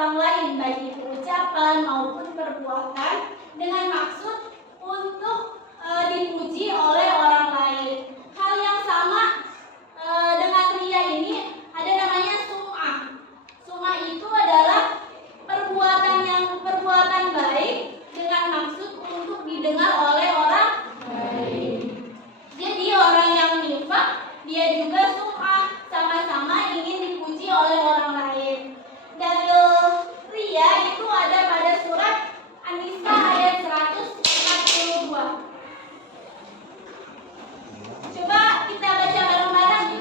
orang lain, baik itu ucapan maupun perbuatan, dengan maksud untuk dipuji oleh orang lain. Hal yang sama dengan ria ini ada namanya sum'ah. Sum'ah itu adalah perbuatan baik dengan maksud untuk didengar oleh orang lain. Jadi orang yang nifaq dia juga sum'ah, sama-sama ingin dipuji oleh orang lain. Dalil ria itu ada pada surat An-Nisa ayat 142. Coba kita baca bareng-bareng.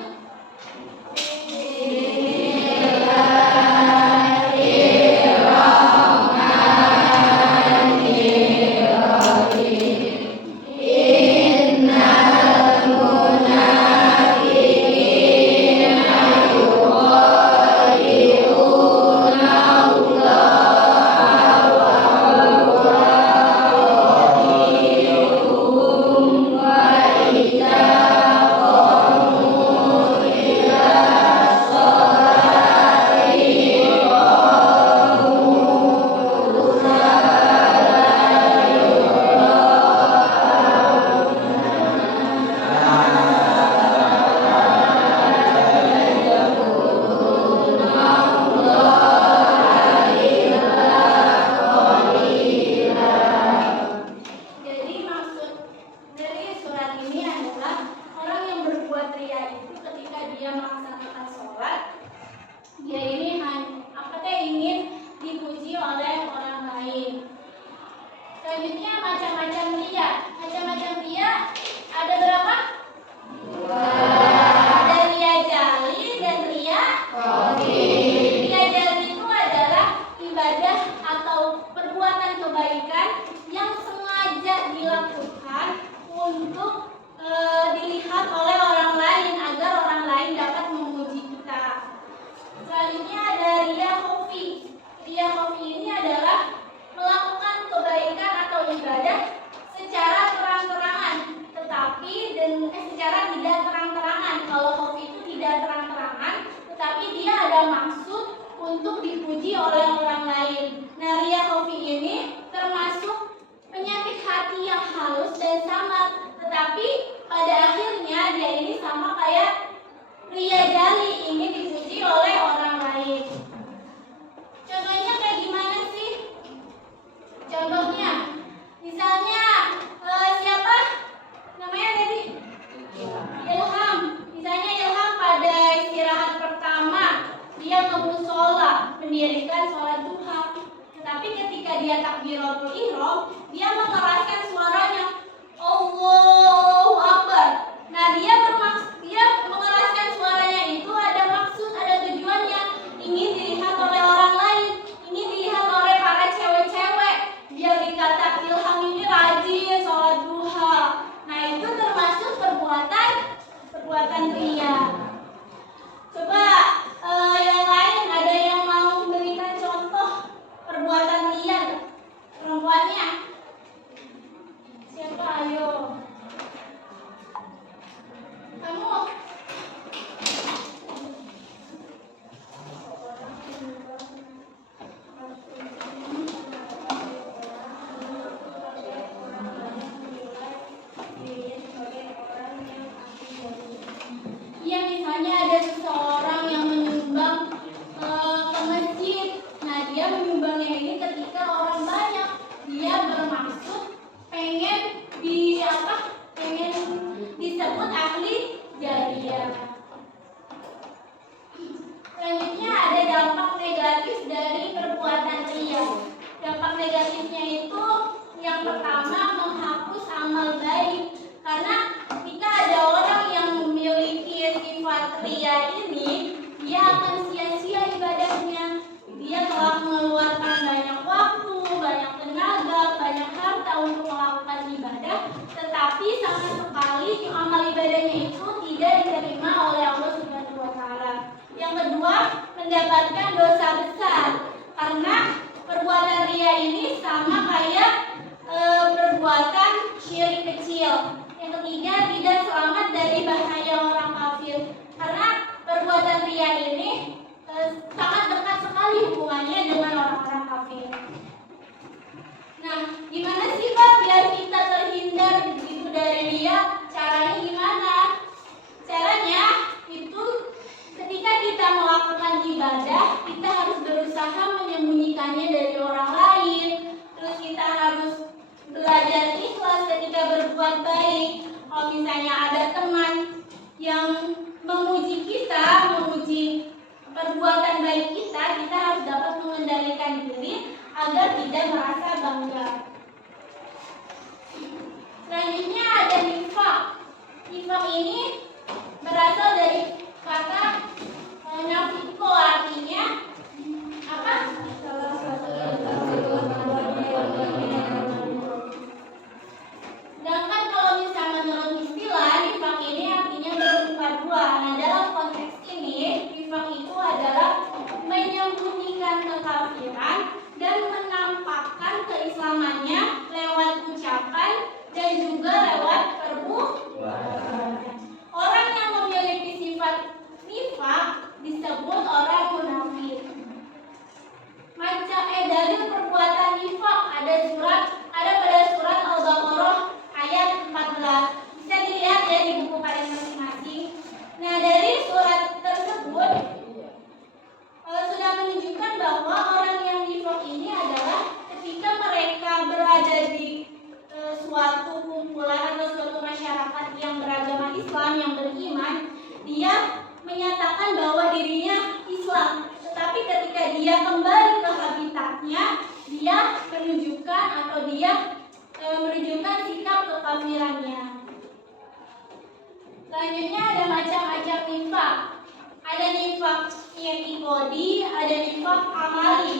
Untuk dipuji oleh orang lain. Nah, ria khofi ini termasuk penyakit hati yang halus dan samar, tetapi pada akhirnya dia ini sama kayak ria jali, ingin dipuji oleh orang lain. Contohnya kayak gimana sih? Contohnya, misalnya siapa namanya tadi? Ilham. Misalnya Ilham pada istirahat pertama dia musola mendirikan sholat duha, tetapi ketika dia takbiratul ihram dia mengeraskan suaranya Allahu Akbar. Nah, dia mengeraskan suaranya itu ada maksud, ada tujuannya, ingin dilihat oleh orang lain, ingin dilihat oleh para cewek-cewek, biar dikata Ilham ini rajin sholat duha. Nah, itu termasuk perbuatan ria. Coba yang lain ada yang mau memberikan contoh perbuatan ria perempuannya? Siapa? Ayo. Kamu. Iya, misalnya ada seseorang yang menyumbang ke masjid. Nah, dia menyumbangnya ini ketika orang banyak. Dia bermaksud pengen disebut ahli jariyah. Selanjutnya ada dampak negatif dari perbuatan ria. Dampak negatifnya itu yang pertama menghapus amal baik. Karena jika ada orang yang memiliki sifat ria ini, dia akan sia-sia ibadahnya. Dia telah mengeluarkan banyak waktu, banyak tenaga, banyak harta untuk melakukan ibadah, tetapi sama sekali amal ibadahnya itu tidak diterima oleh Allah Subhanahu wa Ta'ala. Yang kedua, mendapatkan dosa besar karena perbuatan ria ini sama kayak perbuatan syirik kecil. Yang ketiga, agar tidak merasa bangga. Selanjutnya ada nifaq. Nifaq ini berasal dari kata nafiko, artinya apa? Sedangkan kalau misalnya menurut istilah, nifaq ini artinya berupa dua. Nah, dalam konteks ini, nifaq itu adalah menyembunyikan kekafiran dan menampakkan keislamannya lewat ucapan dan juga lewat perbuatan. Orang yang memiliki sifat nifaq disebut orang munafik. Dalil perbuatan nifaq ada pada surat Al-Baqarah ayat 14. Bisa dilihat ya di buku kalian masing-masing. Nah, dari surat tersebut sudah menunjukkan bahwa orang yang nifaq ini adalah ketika mereka berada di suatu kumpulan atau suatu masyarakat yang beragama Islam, yang beriman, dia menyatakan bahwa dirinya Islam, tetapi ketika dia kembali ke habitatnya, dia menunjukkan sikap kekafirannya. Selanjutnya ada macam-macam nifaq. Ada nifaq i'tiqadi, ada nifaq amali.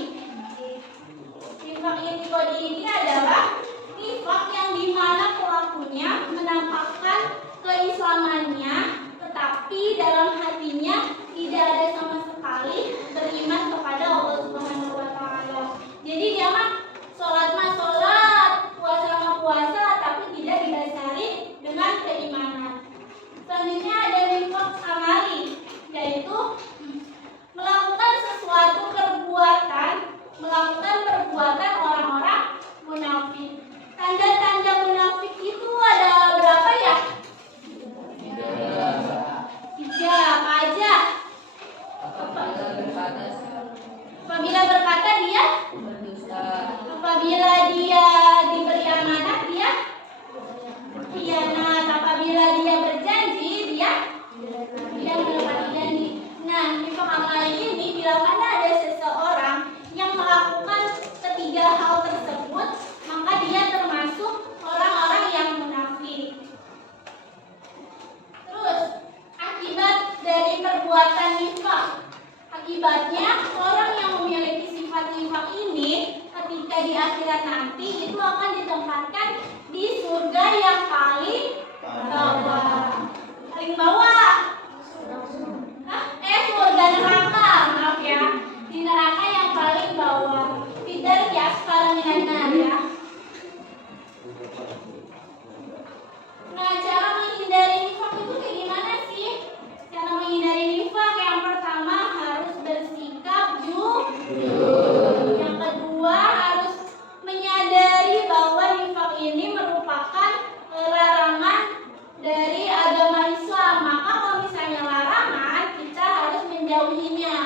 Nifaq i'tiqadi ini adalah nifaq yang dimana pelakunya menampakkan keislamannya, tetapi dalam hatinya tidak ada sama sekali beriman kepada Allah Subhanahu wa taala. Jadi dia mah sholat, puasa, tapi tidak didasari dengan keimanan. Selanjutnya ada nifaq amali, yaitu melakukan perbuatan orang-orang munafik. Tanda-tanda munafik itu ada berapa ya? 3. Apa aja? Apabila berkata dia berdusta. Apabila dia diberi amanat dia khianat. Apabila dia berjanji dia menepati janji. Nah, nifaq amali ini bila mana ada seseorang yang melakukan ketiga hal tersebut, maka dia termasuk orang-orang yang munafik. Terus, akibat dari perbuatan nifaq. Akibatnya, orang yang memiliki sifat nifaq ini ketika di akhirat nanti itu akan ditempatkan di surga yang paling bawah. Paling bawah? Surga neraka, maaf ya. Di neraka yang paling bawah. Fidar ya, sekarang ya. Nah, cara menghindari nifaq itu kayak gimana sih? Cara menghindari nifaq yang pertama harus bersikap jujur. Yang kedua harus menyadari bahwa nifaq ini merupakan larangan dari agama Islam. Maka kalau misalnya larangan, kita harus menjauhinya.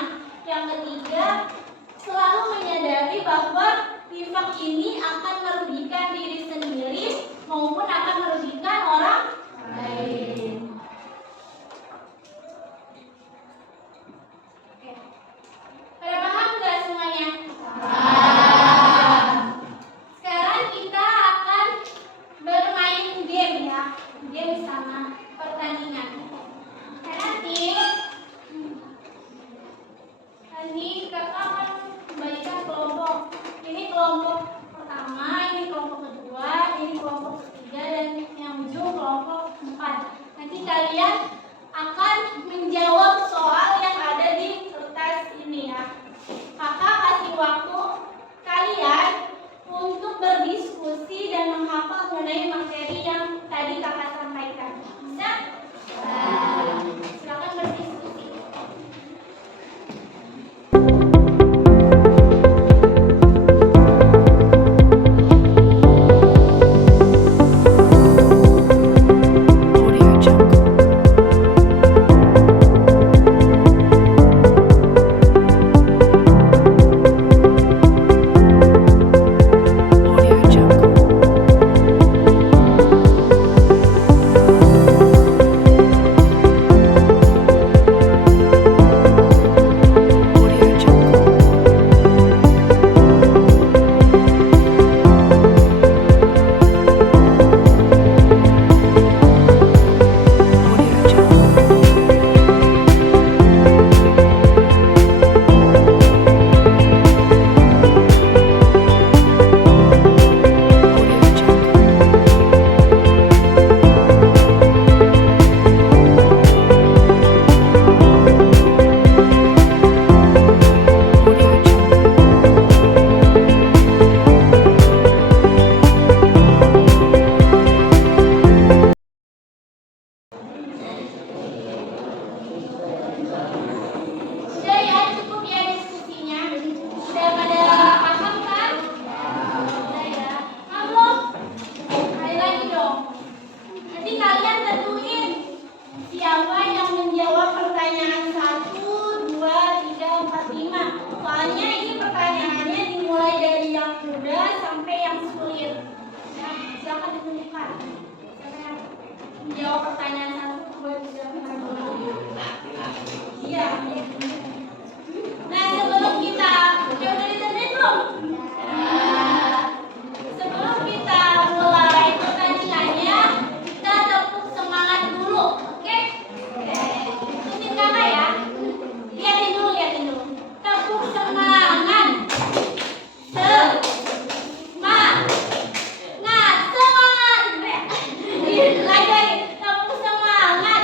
Yang ketiga, selalu menyadari bahwa nifaq ini akan merugikan diri sendiri maupun akan merugikan orang lain. Oke. Pada paham nggak semuanya? Sekarang kita akan bermain game ya. Game sama pertandingan. Nanti kakak akan membagikan kelompok. Ini kelompok pertama, ini kelompok kedua, ini kelompok ketiga, dan yang ujung kelompok 4. Nanti kalian akan menjawab soal yang ada di kertas ini ya. Kakak kasih waktu kalian untuk berdiskusi dan menghafal mengenai materi yang tadi kakak sampaikan. Bisa? Silakan berdiskusi. Jawab pertanyaan satu buat iya. Nah, sebelum kita udah ditentuin belum? Sebelum kita mulai pertandingannya, kita tepuk semangat dulu, oke? Ikutin kakak ya. Lihatin dulu. Tepuk semangat. Semangat. Lagi. Tepuk semangat.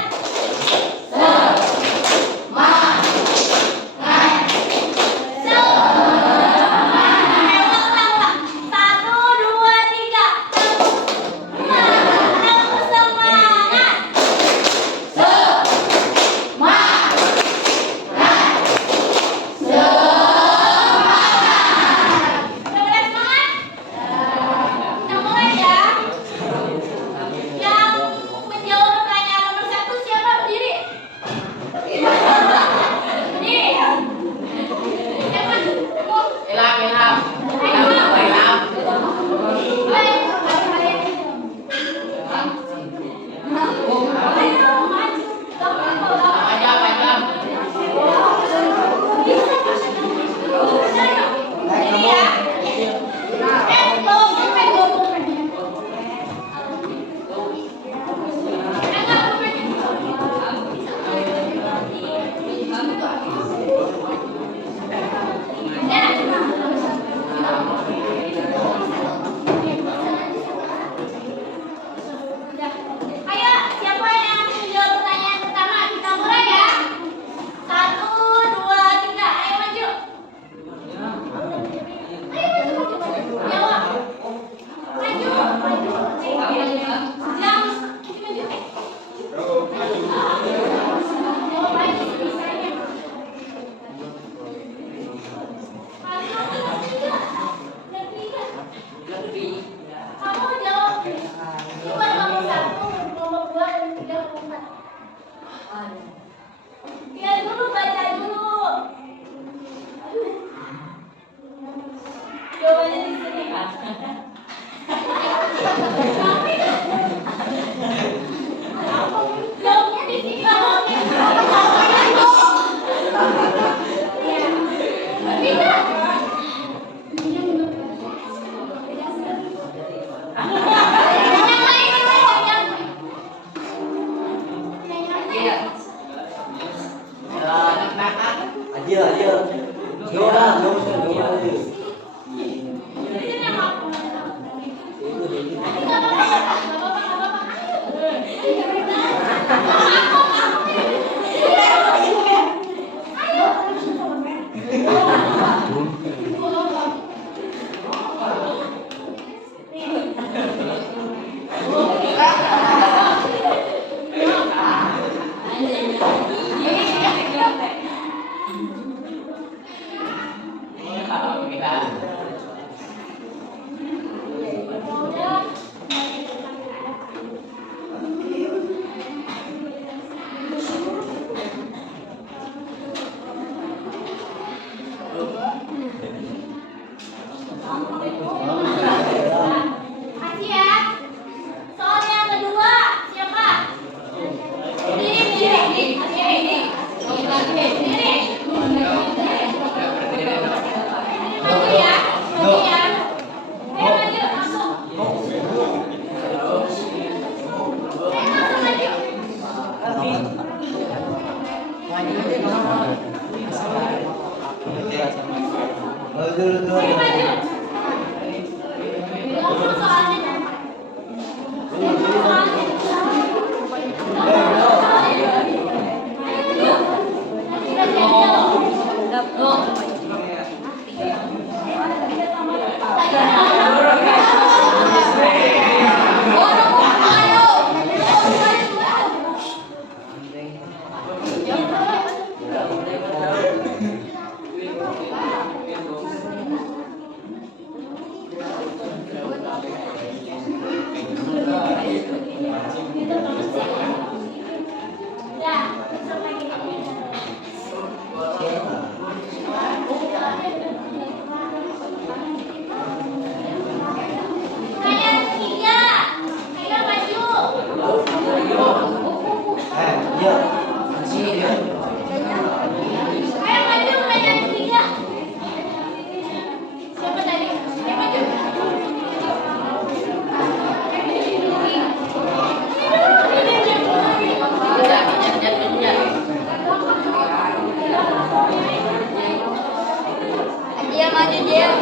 maju Jel.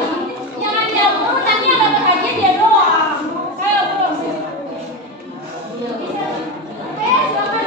Jangan dia mulu, nanti yang dapat hadiah dia doang. Ayo terus. Ayo silakan.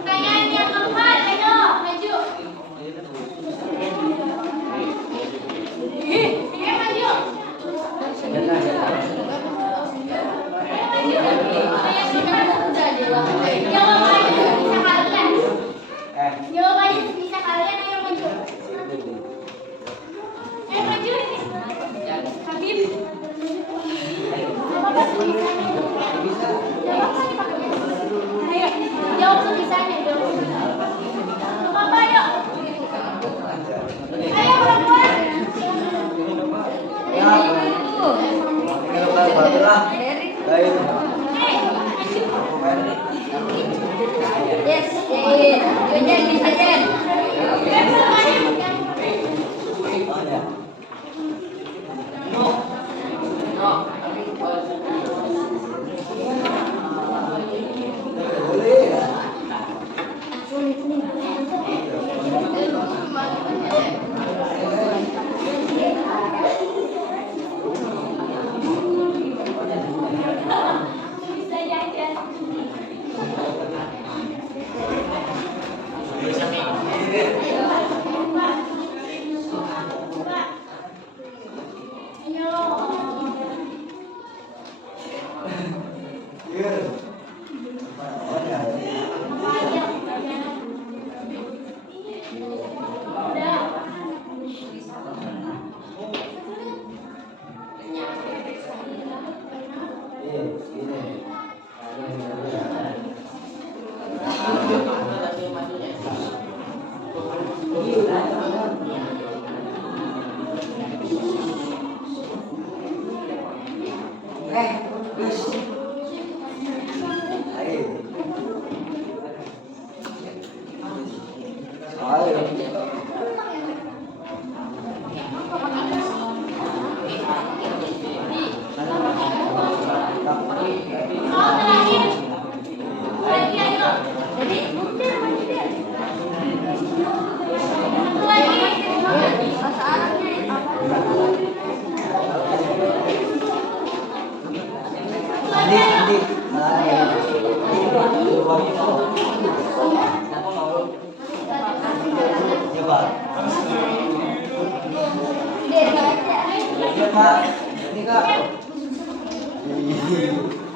Pertanyaan yang keempat, ayo maju. Ayo maju. Jawabannya bisa kalian. Jawabannya bisa kalian, ayo maju. Ayo maju ini. Habib. Apa tulisannya? Ayo, jawab tulisannya dong. Apa ayo? Ayo perempuan. Yes, Yujen bisa Jen.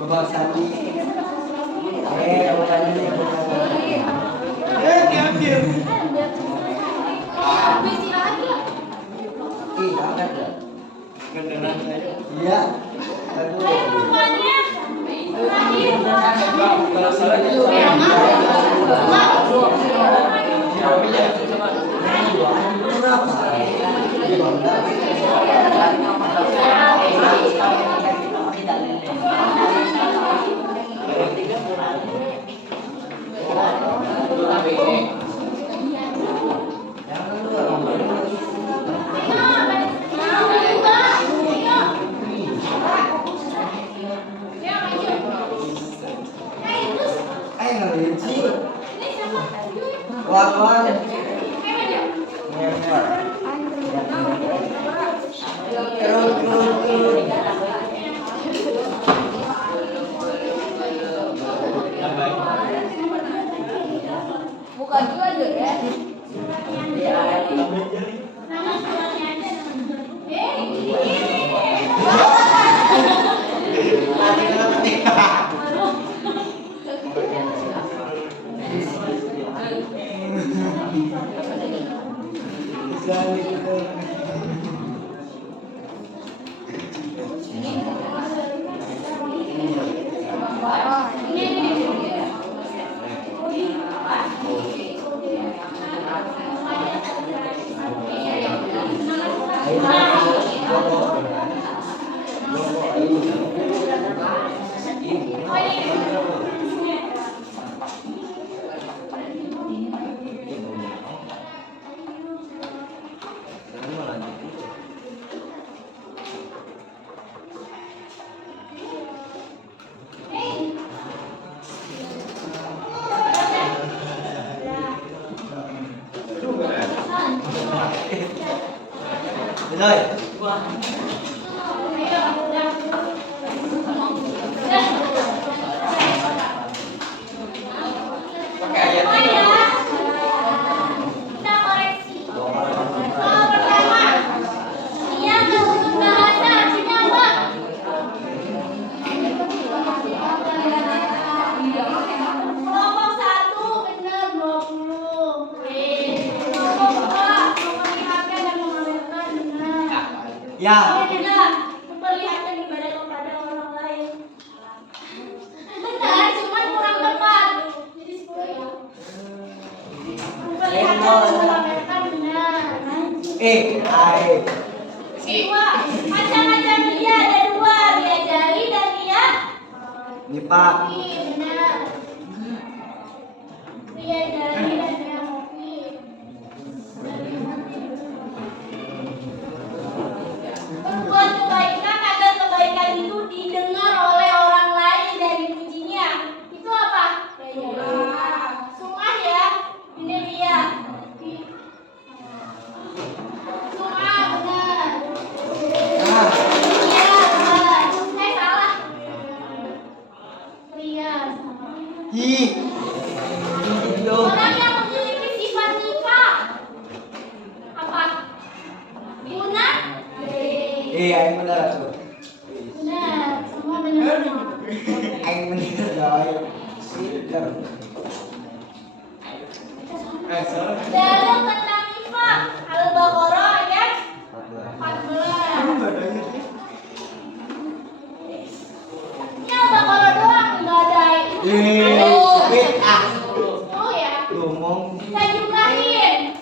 Bapak Sandi. Diambil. Angkat ya. Iya. Kawan-kawan Ya. Memperlihatkan ibadah kepada orang lain. Benar, cuma kurang tepat. Jadi 10 ya. Memperlihatkan dan memamerkan benar. Dua. Macam-macam ria ada 2. Ria jari dan ria Nipa. benar. Ria jari dan ria kopi. Berbuat kebaikan agar kebaikan itu didengar oleh orang lain dan dipujinya. Itu apa? Sum'ah ya. Ini ria. Sum'ah benar. Ria benar. Salah. Ria. Orang yang memiliki sifat-sifat apa? Guna? Aing bener tuh. Benar, semua benar. Aing bener doi. Dalil tentang infak Al-Baqarah ayat 14. Ini Al-Baqarah doang, nggak ada ayat. Oh ya, Ngomong. saya jumlahin.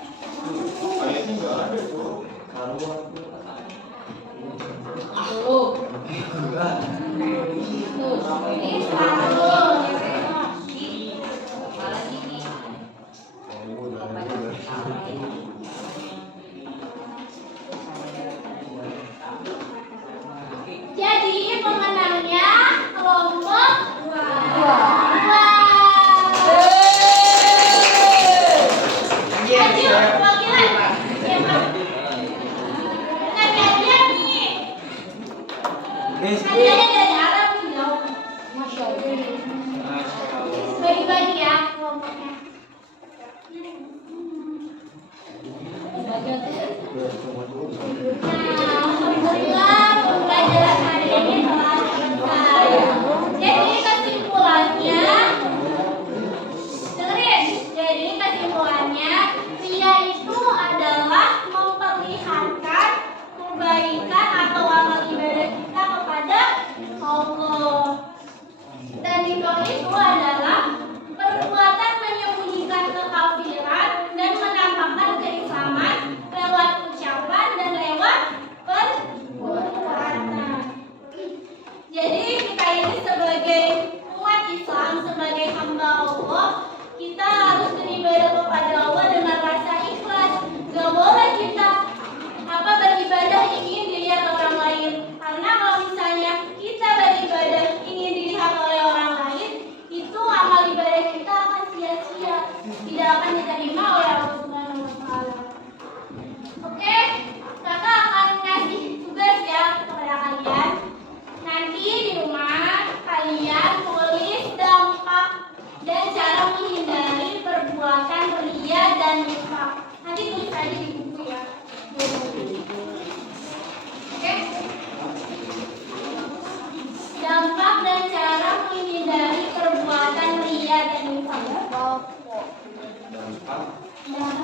Jadi pemenangnya kelompok 2. Maju, wakilan. Siapa? Hadiah nih. Hadiahnya dari Arab nih, jauh. Bagi-bagi ya kelompoknya. Alhamdulillah pembelajaran hari ini telah selesai. Jadi kesimpulannya, dengerin. Jadi kesimpulannya, ria itu adalah memperlihatkan kebaikan atau amal ibadah kita kepada Allah. Dan nifaq itu adalah perbuatan menyembunyikan kekafiran dan menampakkan keislaman lewat ucapan dan lewat perbuatan. Jadi kita ini sebagai umat Islam, sebagai hamba Allah, kita harus beribadah kepada Allah dengan rasa ikhlas. Gak boleh kita beribadah ingin dilihat orang lain. Karena kalau misalnya kita beribadah ingin dilihat oleh orang lain, itu amal ibadah kita akan sia-sia, tidak akan diterima oleh Allah Subhanahu wa Ta'ala. Oke, kakak akan ngasih tugas ya kepada kalian. Nanti di rumah kalian tulis dampak dan cara menghindari perbuatan ria dan nifaq. Nanti tulis aja di buku ya. Oke. Dampak dan cara menghindari perbuatan ria dan nifaq. Dampak